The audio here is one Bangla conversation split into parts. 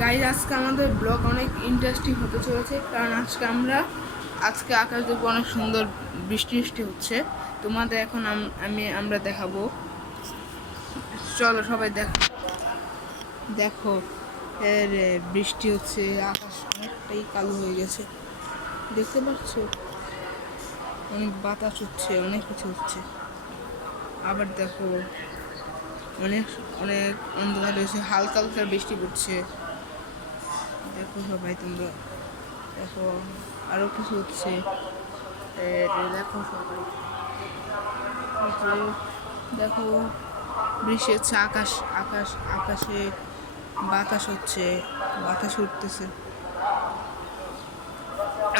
গাইজ আজকে আমাদের ব্লগ অনেক ইন্টারেস্টিং হতে চলেছে, কারণ আজকে আকাশ দেখবো অনেক সুন্দর, বৃষ্টি হচ্ছে। তোমাদের এখন আমরা দেখাবো। চলো সবাই দেখো এর বৃষ্টি হচ্ছে, আকাশ অনেকটাই কালো হয়ে গেছে, দেখতে পাচ্ছ? অনেক বাতাস হচ্ছে, অনেক কিছু হচ্ছে। আবার দেখো অনেক অনেক অন্ধকার হয়েছে, হালকা হালকা বৃষ্টি পড়ছে। দেখো সবাই তোমরা দেখো, আরো কিছু হচ্ছে। দেখো সবাই, দেখো বৃষ্টি হচ্ছে, আকাশে বাতাস হচ্ছে, বাতাস উঠতেছে।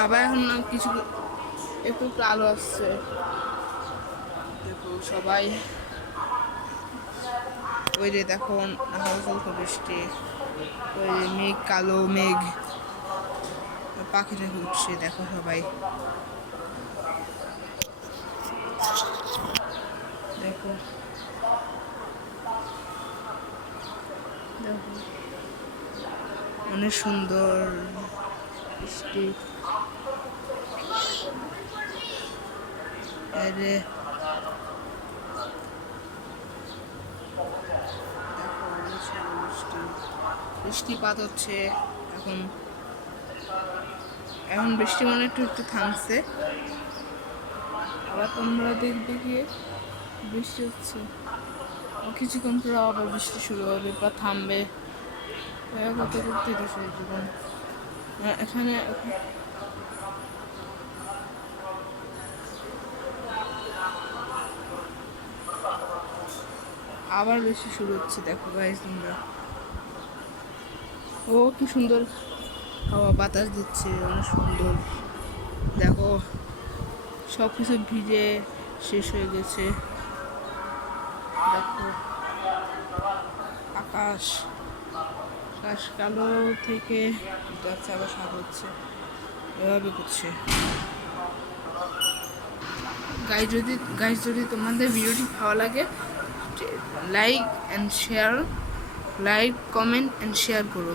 আবার এখন কিছু একটু আলো আসছে। দেখো সবাই, ওই যে দেখো হালকা হালকা বৃষ্টি, ওই মেঘ, কালো মেঘ, পাখিটা উঠছে। দেখো সবাই, দেখো দেখো অনেক সুন্দর বৃষ্টি। আরে দেখো অনেক সুন্দর বৃষ্টিপাত হচ্ছে। এখন বৃষ্টি মনে একটু একটু থামছে, আবার তোমরা দেখবে গিয়ে বৃষ্টি হচ্ছে, কিছুক্ষণ পরে আবার বৃষ্টি শুরু হবে বা থামবে, করতে করতে জীবন। এখানে আবার বৃষ্টি শুরু হচ্ছে। দেখো গাইস তোমরা, ও কি সুন্দর হাওয়া বাতাস দিচ্ছে, অনেক সুন্দর। দেখো সব কিছু ভিজে শেষ হয়ে গেছে। দেখো আকাশ কালো থেকে যাচ্ছে, আবার সাদা হচ্ছে, এভাবে করছে। গাইজ যদি তোমাদের ভিডিওটি ভালো লাগে, লাইক কমেন্ট অ্যান্ড শেয়ার করো।